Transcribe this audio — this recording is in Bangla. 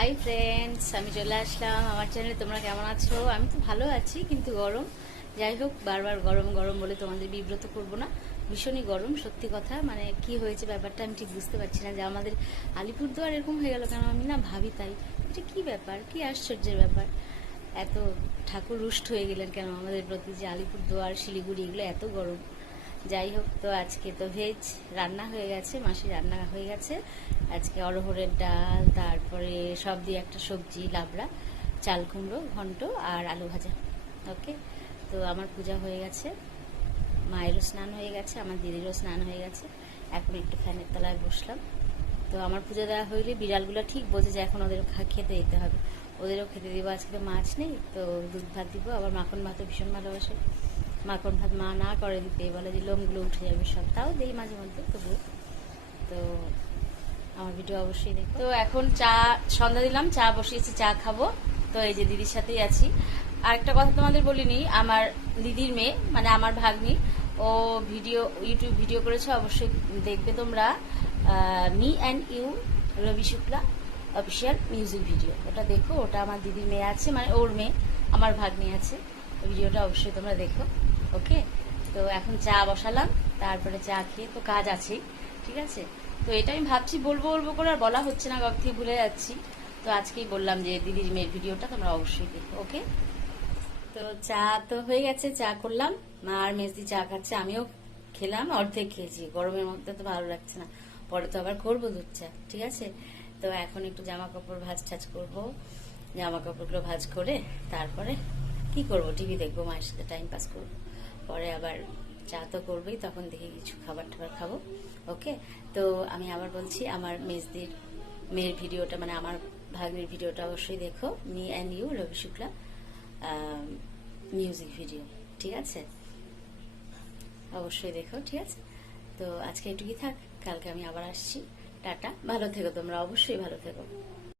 হাই ফ্রেন্ডস, আমি চলে আসলাম আমার চ্যানেলে। তোমরা কেমন আছো? আমি তো ভালো আছি, কিন্তু গরম। যাই হোক, বারবার গরম গরম বলে তোমাদের বিব্রত করব না। ভীষণই গরম, সত্যি কথা। মানে কি হয়েছে ব্যাপারটা আমি ঠিক বুঝতে পারছি না, যে আমাদের আলিপুরদুয়ার এরকম হয়ে গেল কেন। আমি না ভাবি তাই, এটা কি ব্যাপার, কি আশ্চর্যের ব্যাপার। এত ঠাকুর রুষ্ট হয়ে গেলেন কেন আমাদের প্রতি, যে আলিপুরদুয়ার শিলিগুড়ি এগুলো এত গরম। যাই হোক, তো আজকে তো ভেজ রান্না হয়ে গেছে, মাসি রান্না হয়ে গেছে। আজকে অরহরের ডাল, তারপরে সব দিয়ে একটা সবজি, লাবড়া, চাল কুমড়ো ঘন্ট আর আলু ভাজা। ওকে, তো আমার পূজা হয়ে গেছে, মায়েরও স্নান হয়ে গেছে, আমার দিদিরও স্নান হয়ে গেছে। এখন একটু ফ্যানের তলায় বসলাম। তো আমার পুজো দেওয়া হইলে বিড়ালগুলো ঠিক বোঝে যে এখন ওদের খেতে দিতে হবে। ওদেরও খেতে দিব। আজকে তো মাছ নেই, তো দুধ ভাত দিব। আবার মাখন ভাতও ভীষণ ভালোবাসে। মাখন ভাত মা না করে দিতে, বলে যে লোমগুলো উঠে যাবে সব। তাও দেই মাঝে মধ্যে, তবু। তো আমার ভিডিও অবশ্যই দেখো। তো এখন চা সন্ধ্যা দিলাম, চা বসিয়েছি, চা খাবো। তো এই যে দিদির সাথেই আছি। আর একটা কথা তোমাদের বলিনি, আমার দিদির মেয়ে মানে আমার ভাগ্নি, ও ইউটিউব ভিডিও করেছে, অবশ্যই দেখবে তোমরা। Me and you, Ravi Shukla official music video, ওটা দেখো। ওটা আমার দিদির মেয়ে আছে, মানে ওর মেয়ে, আমার ভাগ্নি আছে। ভিডিওটা অবশ্যই তোমরা দেখো। ওকে, তো এখন চা বসালাম, তারপরে চা খেয়ে তো কাজ আছেই, ঠিক আছে। তো এটা আমি ভাবছি বলবো বলবো করে, আর বলা হচ্ছে না, কবে থেকে ভুলে যাচ্ছি। তো আজকেই বললাম যে দিদির মেয়ের ভিডিওটা তোমরা অবশ্যই দেখো। ওকে, তো চা তো হয়ে গেছে, চা করলাম। মা আর মেজদি চা খাচ্ছে, আমিও খেলাম, অর্ধেক খেয়েছি। গরমের মধ্যে তো ভালো লাগছে না, পরে তো আবার করবো দুধ চা, ঠিক আছে। তো এখন একটু জামা কাপড় ভাজ টাজ করবো। জামা কাপড়গুলো ভাজ করে তারপরে কি করব, টিভি দেখবো, মায়ের সাথে টাইম পাস করবো। পরে আবার চা তো করবোই, তখন দেখে কিছু খাবার টাবার খাবো। ওকে, তো আমি আবার বলছি, আমার মেজদির মেয়ের ভিডিওটা, মানে আমার ভাগ্নির ভিডিওটা অবশ্যই দেখো। Me and you, Ravi Shukla music video, ঠিক আছে। অবশ্যই দেখো, ঠিক আছে। তো আজকে এটুকুই থাক, কালকে আমি আবার আসছি। টাটা, ভালো থেকো তোমরা, অবশ্যই ভালো থেকো।